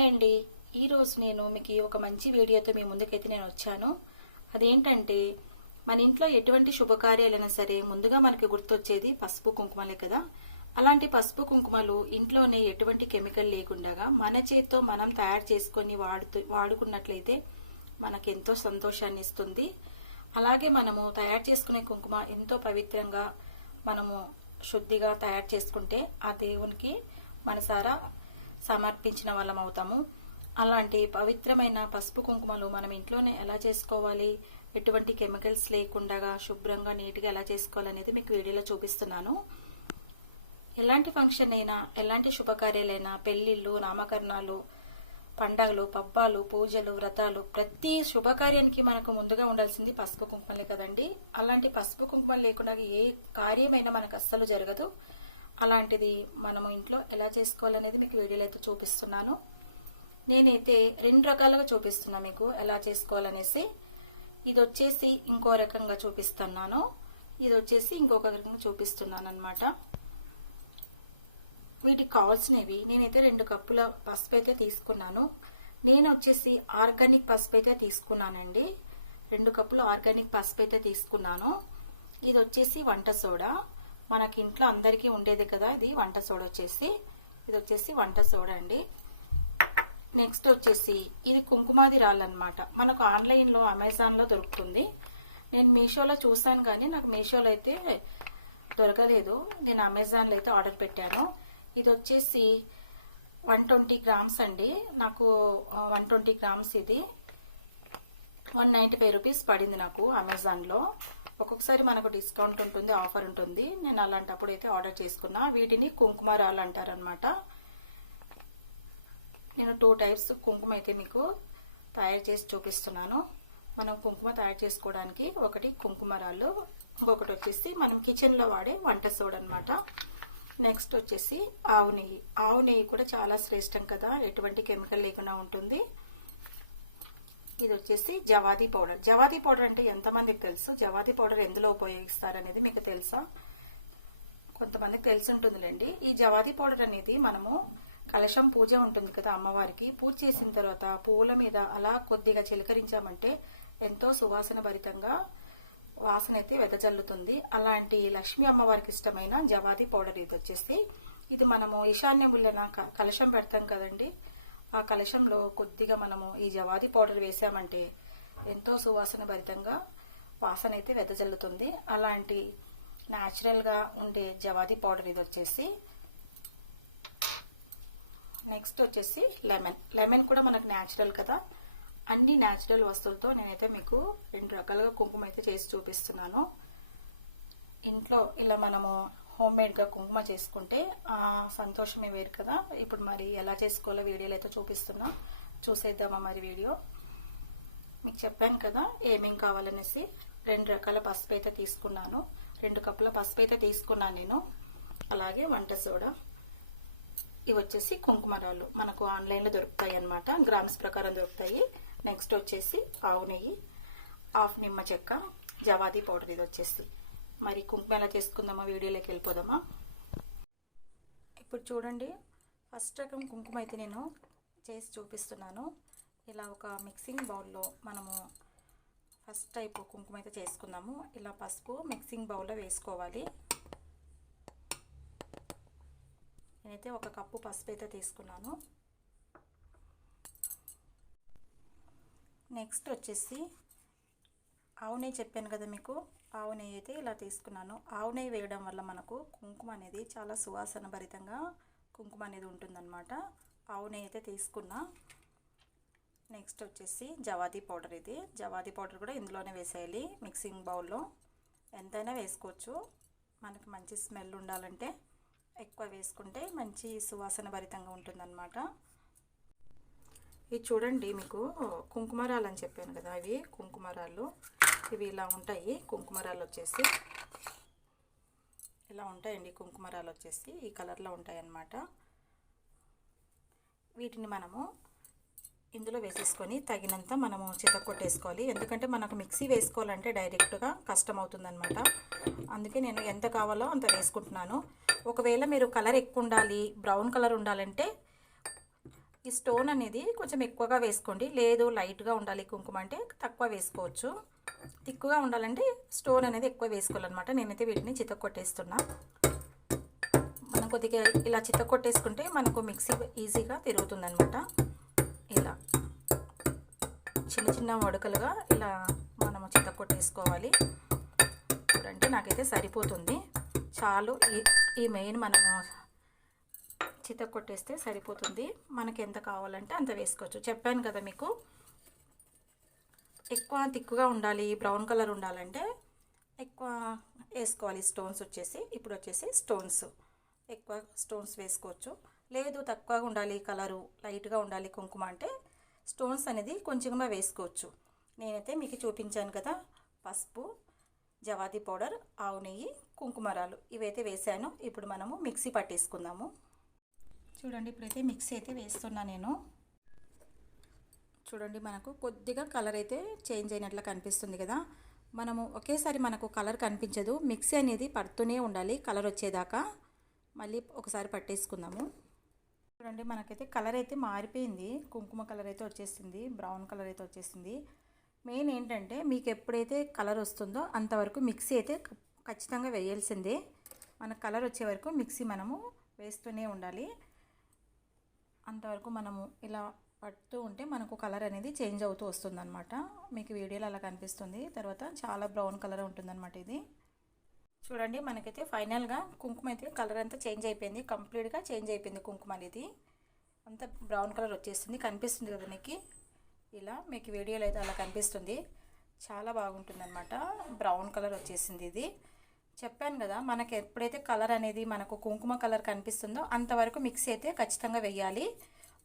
Hi అండి ఈరోజు నేను మీకు ఒక మంచి వీడియోతో మీ ముందుకైతే నేను వచ్చాను. అదేంటంటే మన ఇంట్లో ఎటువంటి శుభకార్యాలైనా సరే ముందుగా మనకి గుర్తొచ్చేది పసుపు కుంకుమలే కదా. అలాంటి పసుపు కుంకుమలు ఇంట్లోనే ఎటువంటి కెమికల్ లేకుండా మన చేత్తో మనం తయారు చేసుకొని వాడుతూ వాడుకున్నట్లయితే మనకి ఎంతో సంతోషాన్ని ఇస్తుంది. అలాగే మనము తయారు చేసుకునే కుంకుమ ఎంతో పవిత్రంగా మనము శుద్ధిగా తయారు చేసుకుంటే ఆ దేవునికి మనసారా సమర్పించిన వాళ్ళం అవుతాము. అలాంటి పవిత్రమైన పసుపు కుంకుమలు మనం ఇంట్లోనే ఎలా చేసుకోవాలి? ఎటువంటి కెమికల్స్ లేకుండా శుభ్రంగా నీట్గా ఎలా చేసుకోవాలనేది మీకు వీడియోలో చూపిస్తున్నాను. ఎలాంటి ఫంక్షన్ అయినా ఎలాంటి శుభకార్యాలైనా పెళ్ళిళ్ళు నామకరణాలు పండగలు పబ్బాలు పూజలు వ్రతాలు ప్రతి శుభకార్యానికి మనకు ముందుగా ఉండాల్సింది పసుపు కుంకుమలే కదండి. అలాంటి పసుపు కుంకుమలు లేకుండా ఏ కార్యమైనా మనకు అస్సలు జరగదు. అలాంటిది మనము ఇంట్లో ఎలా చేసుకోవాలనేది మీకు వీడియోలో అయితే చూపిస్తున్నాను. నేనైతే రెండు రకాలుగా చూపిస్తున్నా మీకు ఎలా చేసుకోవాలనేసి. ఇది వచ్చేసి ఇంకో రకంగా చూపిస్తున్నాను. ఇది వచ్చేసి ఇంకొక రకంగా చూపిస్తున్నాను అనమాట వీటికి కావాల్సినవి నేనైతే రెండు కప్పుల పసుపు అయితే తీసుకున్నాను. నేను వచ్చేసి ఆర్గానిక్ పసుపు అయితే తీసుకున్నానండి. రెండు కప్పులు ఆర్గానిక్ పసుపు అయితే తీసుకున్నాను. ఇది వచ్చేసి వంట సోడా. మనకి ఇంట్లో అందరికీ ఉండేది కదా ఇది వంట సోడా వచ్చేసి. ఇది వచ్చేసి వంట సోడా అండి. నెక్స్ట్ వచ్చేసి ఇది కుంకుమాది రాళ్ళు అనమాట మనకు ఆన్లైన్లో అమెజాన్లో దొరుకుతుంది. నేను మీషోలో చూసాను కానీ నాకు మీషోలో అయితే దొరకలేదు. నేను అమెజాన్లో అయితే ఆర్డర్ పెట్టాను. ఇది వచ్చేసి వన్ ట్వంటీ గ్రామ్స్ అండి. నాకు వన్ ట్వంటీ గ్రామ్స్ ఇది. వన్ నైంటీ ఫైవ్ రూపీస్ పడింది నాకు అమెజాన్లో. ఒక్కొక్కసారి మనకు డిస్కౌంట్ ఉంటుంది ఆఫర్ ఉంటుంది. నేను అలాంటప్పుడు అయితే ఆర్డర్ చేసుకున్నా. వీటిని కుంకుమరాలు అంటారనమాట నేను టూ టైప్స్ కుంకుమ అయితే మీకు తయారు చేసి చూపిస్తున్నాను. మనం కుంకుమ తయారు చేసుకోవడానికి ఒకటి కుంకుమరాలు ఇంకొకటి వచ్చేసి మనం కిచెన్లో వాడే వంట సోడ్ అనమాట నెక్స్ట్ వచ్చేసి ఆవు నెయ్యి. ఆవు నెయ్యి కూడా చాలా శ్రేష్టం కదా. ఎటువంటి కెమికల్ లేకుండా ఉంటుంది. ఇది వచ్చేసి జవాది పౌడర్. జవాది పౌడర్ అంటే ఎంతమందికి తెలుసు? జవాది పౌడర్ ఎందులో ఉపయోగిస్తారు అనేది మీకు తెలుసా? కొంతమందికి తెలిసి ఉంటుందిలేండి ఈ జవాది పౌడర్ అనేది మనము కలశం పూజ ఉంటుంది కదా అమ్మవారికి. పూజ చేసిన తర్వాత పువ్వుల మీద అలా కొద్దిగా చిలకరించామంటే ఎంతో సువాసన భరితంగా వాసన అయితే వెదజల్లుతుంది. అలాంటి లక్ష్మీ అమ్మవారికి ఇష్టమైన జవాది పౌడర్ ఇది వచ్చేసి. ఇది మనము ఈశాన్యములన కలశం పెడతాం కదండి. ఆ కలశంలో కొద్దిగా మనము ఈ జవాది పౌడర్ వేసామంటే ఎంతో సువాసన భరితంగా వాసన అయితే వెదజల్లుతుంది. అలాంటి న్యాచురల్గా ఉండే జవాది పౌడర్ ఇది వచ్చేసి నెక్స్ట్ వచ్చేసి లెమన్ లెమన్ కూడా మనకు న్యాచురల్ కదా. అన్ని న్యాచురల్ వస్తువులతో నేనైతే మీకు రెండు రకాలుగా కుంకుమ అయితే చేసి చూపిస్తున్నాను. ఇంట్లో ఇలా మనము హోమ్ మేడ్గా కుంకుమ చేసుకుంటే ఆ సంతోషమే వేరు కదా. ఇప్పుడు మరి ఎలా చేసుకోవాలో వీడియోలు అయితే చూపిస్తున్నా. చూసేద్దామా మరి వీడియో? మీకు చెప్పాను కదా ఏమేం కావాలనేసి రెండు రకాల పసుపు అయితే తీసుకున్నాను. రెండు కప్పుల పసుపు అయితే తీసుకున్నాను నేను. అలాగే వంట సోడా. ఇవి వచ్చేసి కుంకుమరాలు మనకు ఆన్లైన్లో దొరుకుతాయి అనమాట గ్రామ్స్ ప్రకారం దొరుకుతాయి. నెక్స్ట్ వచ్చేసి ఆవు నెయ్యి హాఫ్ నిమ్మ చెక్క జవాది పౌడర్ ఇది వచ్చేసి. మరి కుంకుమ ఎలా చేసుకుందామా వీడియోలోకి వెళ్ళిపోదామా? ఇప్పుడు చూడండి ఫస్ట్ రకం కుంకుమ అయితే నేను చేసి చూపిస్తున్నాను. ఇలా ఒక మిక్సింగ్ బౌల్లో మనము ఫస్ట్ టైప్ కుంకుమ అయితే చేసుకుందాము. ఇలా పసుపు మిక్సింగ్ బౌల్లో వేసుకోవాలి. నేనైతే ఒక కప్పు పసుపు అయితే తీసుకున్నాను. నెక్స్ట్ వచ్చేసి అవునే చెప్పాను కదా మీకు ఆవు నెయ్యి అయితే ఇలా తీసుకున్నాను. ఆవు నెయ్యి వేయడం వల్ల మనకు కుంకుమ అనేది చాలా సువాసన భరితంగా కుంకుమ అనేది ఉంటుందన్నమాట. ఆవు నెయ్యి అయితే తీసుకున్నా. నెక్స్ట్ వచ్చేసి జవాది పౌడర్ ఇది. జవాది పౌడర్ కూడా ఇందులోనే వేసేయాలి మిక్సింగ్ బౌల్లో. ఎంతైనా వేసుకోవచ్చు. మనకి మంచి స్మెల్ ఉండాలంటే ఎక్కువ వేసుకుంటే మంచి సువాసన భరితంగా ఉంటుందన్నమాట. ఇది చూడండి మీకు కుంకుమరాలు అని చెప్పాను కదా ఇవి కుంకుమరాలు ఇవి ఇలా ఉంటాయి. కుంకుమరాలు వచ్చేసి ఇలా ఉంటాయండి. కుంకుమరాలు వచ్చేసి ఈ కలర్లో ఉంటాయి అన్నమాట వీటిని మనము ఇందులో వేసేసుకొని తగినంత మనము కొట్టేసుకోవాలి. ఎందుకంటే మనకు మిక్సీ వేసుకోవాలంటే డైరెక్ట్గా కష్టం అవుతుందనమాట అందుకే నేను ఎంత కావాలో అంత వేసుకుంటున్నాను. ఒకవేళ మీరు కలర్ ఎక్కువ ఉండాలి బ్రౌన్ కలర్ ఉండాలంటే ఈ స్టోన్ అనేది కొంచెం ఎక్కువగా వేసుకోండి. లేదు లైట్గా ఉండాలి కుంకుమ అంటే తక్కువ వేసుకోవచ్చు. తిక్కుగా ఉండాలంటే స్టోన్ అనేది ఎక్కువ వేసుకోవాలన్నమాట. నేనైతే వీటిని చిత్త కొట్టేస్తున్నా. మనం కొద్దిగా ఇలా చిత్త కొట్టేసుకుంటే మనకు మిక్సీ ఈజీగా తిరుగుతుందనమాట ఇలా చిన్న చిన్న వడకలుగా ఇలా మనము చిత్త కొట్టేసుకోవాలి. చూడండి నాకైతే సరిపోతుంది. చాలు. ఈ ఈ మెయిన్ మనము చిత్త కొట్టేస్తే సరిపోతుంది. మనకి ఎంత కావాలంటే అంత వేసుకోవచ్చు. చెప్పాను కదా మీకు. ఎక్కువ తిక్కుగా ఉండాలి బ్రౌన్ కలర్ ఉండాలంటే ఎక్కువ వేసుకోవాలి స్టోన్స్ వచ్చేసి. ఇప్పుడు వచ్చేసి స్టోన్స్. ఎక్కువ స్టోన్స్ వేసుకోవచ్చు. లేదు తక్కువగా ఉండాలి కలరు లైట్గా ఉండాలి కుంకుమ అంటే స్టోన్స్ అనేది కొంచెంగా వేసుకోవచ్చు. నేనైతే మీకు చూపించాను కదా పసుపు జవాది పౌడర్ ఆవు నెయ్యి కుంకుమరాలు ఇవైతే వేసాను. ఇప్పుడు మనము మిక్సీ పట్టేసుకుందాము. చూడండి ఇప్పుడైతే మిక్సీ అయితే వేస్తున్నా నేను. చూడండి మనకు కొద్దిగా కలర్ అయితే చేంజ్ అయినట్లు కనిపిస్తుంది కదా. మనము ఒకేసారి మనకు కలర్ కనిపించదు. మిక్సీ అనేది పడుతూనే ఉండాలి కలర్ వచ్చేదాకా. మళ్ళీ ఒకసారి పట్టేసుకుందాము. చూడండి మనకైతే కలర్ అయితే మారిపోయింది. కుంకుమ కలర్ అయితే వచ్చేసింది బ్రౌన్ కలర్ అయితే వచ్చేసింది. మెయిన్ ఏంటంటే మీకు ఎప్పుడైతే కలర్ వస్తుందో అంతవరకు మిక్సీ అయితే ఖచ్చితంగా వేయాల్సిందే. మన కలర్ వచ్చే వరకు మిక్సీ మనము వేస్తూనే ఉండాలి. అంతవరకు మనము ఇలా పడుతూ ఉంటే మనకు కలర్ అనేది చేంజ్ అవుతూ వస్తుందన్నమాట. మీకు వీడియోలో అలా కనిపిస్తుంది. తర్వాత చాలా బ్రౌన్ కలర్ ఉంటుందన్నమాట ఇది. చూడండి మనకైతే ఫైనల్గా కుంకుమ అయితే కలర్ అంతా చేంజ్ అయిపోయింది. కంప్లీట్గా చేంజ్ అయిపోయింది కుంకుమ అనేది. అంతా బ్రౌన్ కలర్ వచ్చేస్తుంది. కనిపిస్తుంది కదా మీకు? ఇలా మీకు వీడియోలో అయితే అలా కనిపిస్తుంది. చాలా బాగుంటుంది అనమాట బ్రౌన్ కలర్ వచ్చేసింది ఇది. చెప్పాను కదా మనకి ఎప్పుడైతే కలర్ అనేది మనకు కుంకుమ కలర్ కనిపిస్తుందో అంతవరకు మిక్స్ అయితే ఖచ్చితంగా వెయ్యాలి.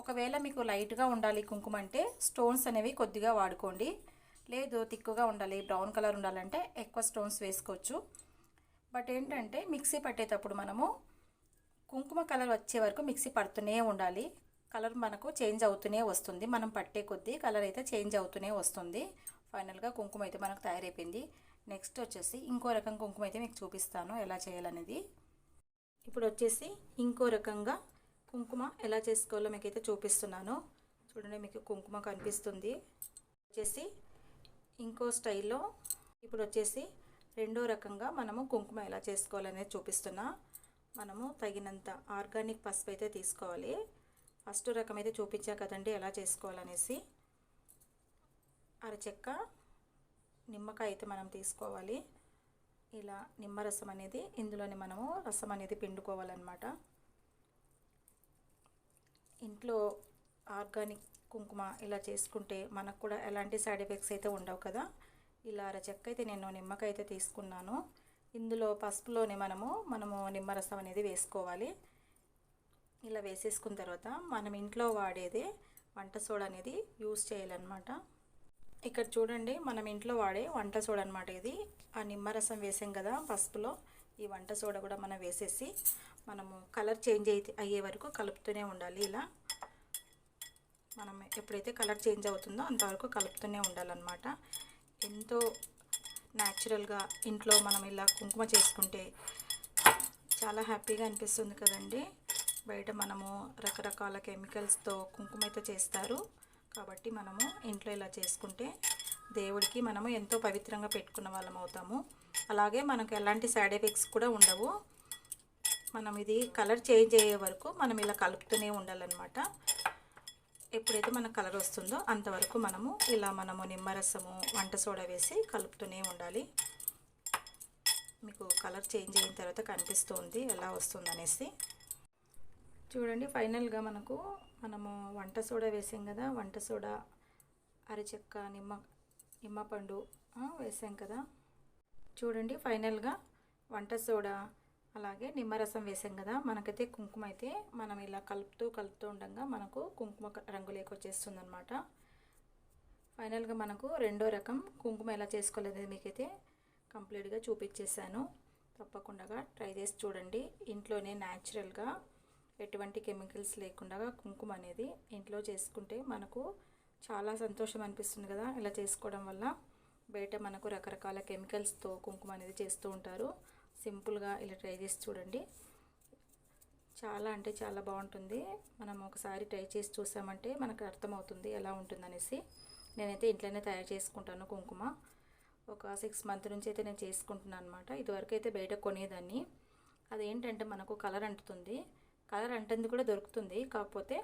ఒకవేళ మీకు లైట్గా ఉండాలి కుంకుమ అంటే స్టోన్స్ అనేవి కొద్దిగా వాడుకోండి. లేదు తిక్కుగా ఉండాలి బ్రౌన్ కలర్ ఉండాలంటే ఎక్కువ స్టోన్స్ వేసుకోవచ్చు. బట్ ఏంటంటే మిక్సీ పట్టేటప్పుడు మనము కుంకుమ కలర్ వచ్చే వరకు మిక్సీ పడుతూనే ఉండాలి. కలర్ మనకు చేంజ్ అవుతూనే వస్తుంది. మనం పట్టే కొద్దీ కలర్ అయితే చేంజ్ అవుతూనే వస్తుంది. ఫైనల్గా కుంకుమ అయితే మనకు తయారైపోయింది. నెక్స్ట్ వచ్చేసి ఇంకో రకం కుంకుమ అయితే మీకు చూపిస్తాను ఎలా చేయాలనేది. ఇప్పుడు వచ్చేసి ఇంకో రకంగా కుంకుమ ఎలా చేసుకోవాలో మీకైతే చూపిస్తున్నాను. చూడండి మీకు కుంకుమ కనిపిస్తుంది. వచ్చేసి ఇంకో స్టైల్లో ఇప్పుడు వచ్చేసి రెండో రకంగా మనము కుంకుమ ఎలా చేసుకోవాలనేది చూపిస్తున్నా. మనము తగినంత ఆర్గానిక్ పసుపు అయితే తీసుకోవాలి. ఫస్ట్ రకం అయితే చూపించా కదండి ఎలా చేసుకోవాలనేసి. అరచెక్క నిమ్మకాయ అయితే మనం తీసుకోవాలి. ఇలా నిమ్మరసం అనేది ఇందులోనే మనము రసం అనేది పిండుకోవాలన్నమాట. ఇంట్లో ఆర్గానిక్ కుంకుమ ఇలా చేసుకుంటే మనకు కూడా ఎలాంటి సైడ్ ఎఫెక్ట్స్ అయితే ఉండవు కదా. ఇలా అరచెక్క అయితే నేను నిమ్మకాయ అయితే తీసుకున్నాను. ఇందులో పసుపులోనే మనము మనము నిమ్మరసం అనేది వేసుకోవాలి. ఇలా వేసేసుకున్న తర్వాత మనం ఇంట్లో వాడేది వంట సోడా అనేది యూస్ చేయాలన్నమాట. ఇక్కడ చూడండి మనం ఇంట్లో వాడే వంట సోడా అనమాట ఇది. ఆ నిమ్మరసం వేసాం కదా పసుపులో. ఈ వంట సోడా కూడా మనం వేసేసి మనము కలర్ చేంజ్ అయితే అయ్యే వరకు కలుపుతూనే ఉండాలి ఇలా. మనం ఎప్పుడైతే కలర్ చేంజ్ అవుతుందో అంతవరకు కలుపుతూనే ఉండాలన్నమాట. ఎంతో న్యాచురల్గా ఇంట్లో మనం ఇలా కుంకుమ చేసుకుంటే చాలా హ్యాపీగా అనిపిస్తుంది కదండి. బయట మనము రకరకాల కెమికల్స్తో కుంకుమ అయితే చేస్తారు. కాబట్టి మనము ఇంట్లో ఇలా చేసుకుంటే దేవుడికి మనము ఎంతో పవిత్రంగా పెట్టుకున్న వాళ్ళం అవుతాము. అలాగే మనకు ఎలాంటి సైడ్ ఎఫెక్ట్స్ కూడా ఉండవు. మనం ఇది కలర్ చేంజ్ అయ్యే వరకు మనం ఇలా కలుపుతూనే ఉండాలన్నమాట. ఎప్పుడైతే మనకు కలర్ వస్తుందో అంతవరకు మనము ఇలా మనము నిమ్మరసము వంట సోడా వేసి కలుపుతూనే ఉండాలి. మీకు కలర్ చేంజ్ అయిన తర్వాత కనిపిస్తుంది ఎలా వస్తుంది అనేసి చూడండి ఫైనల్గా మనకు మనము వంట సోడా వేసాం కదా వంట సోడా అరచెక్క నిమ్మ నిమ్మపండు వేసాం కదా. చూడండి ఫైనల్గా వంట సోడా అలాగే నిమ్మరసం వేసాం కదా. మనకైతే కుంకుమ అయితే మనం ఇలా కలుపుతూ కలుపుతూ ఉండగా మనకు కుంకుమ రంగు లేకొచ్చేస్తుంది అనమాట ఫైనల్గా మనకు రెండో రకం కుంకుమ ఎలా చేసుకోలేదు మీకైతే కంప్లీట్గా చూపించేశాను తప్పకుండా ట్రై చేసి చూడండి. ఇంట్లోనే న్యాచురల్గా ఎటువంటి కెమికల్స్ లేకుండా కుంకుమ అనేది ఇంట్లో చేసుకుంటే మనకు చాలా సంతోషం అనిపిస్తుంది కదా. ఇలా చేసుకోవడం వల్ల బయట మనకు రకరకాల కెమికల్స్తో కుంకుమ అనేది చేస్తూ ఉంటారు. సింపుల్గా ఇలా ట్రై చేసి చూడండి. చాలా అంటే చాలా బాగుంటుంది. మనం ఒకసారి ట్రై చేసి చూసామంటే మనకు అర్థమవుతుంది ఎలా ఉంటుందనేసి. నేనైతే ఇంట్లోనే తయారు చేసుకుంటాను కుంకుమ. ఒక సిక్స్ మంత్ నుంచి అయితే నేను చేసుకుంటున్నాను అనమాట ఇదివరకు అయితే బయట కొనేదాన్ని. అదేంటంటే మనకు కలర్ అంటుతుంది. కలర్ అంటుంది కూడా దొరుకుతుంది. కాకపోతే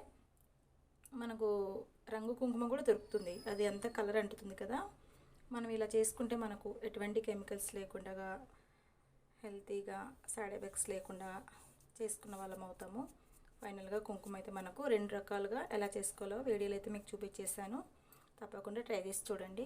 మనకు రంగు కుంకుమ కూడా దొరుకుతుంది. అది అంతా కలర్ అంటుతుంది కదా? మనం ఇలా చేసుకుంటే మనకు ఎటువంటి కెమికల్స్ లేకుండా హెల్తీగా సైడ్ ఎఫెక్ట్స్ లేకుండా చేసుకున్న వాళ్ళం అవుతాము. ఫైనల్గా కుంకుమ అయితే మనకు రెండు రకాలుగా ఎలా చేసుకోవాలో వీడియోలో అయితే మీకు చూపించేశాను. తప్పకుండా ట్రై చేసి చూడండి.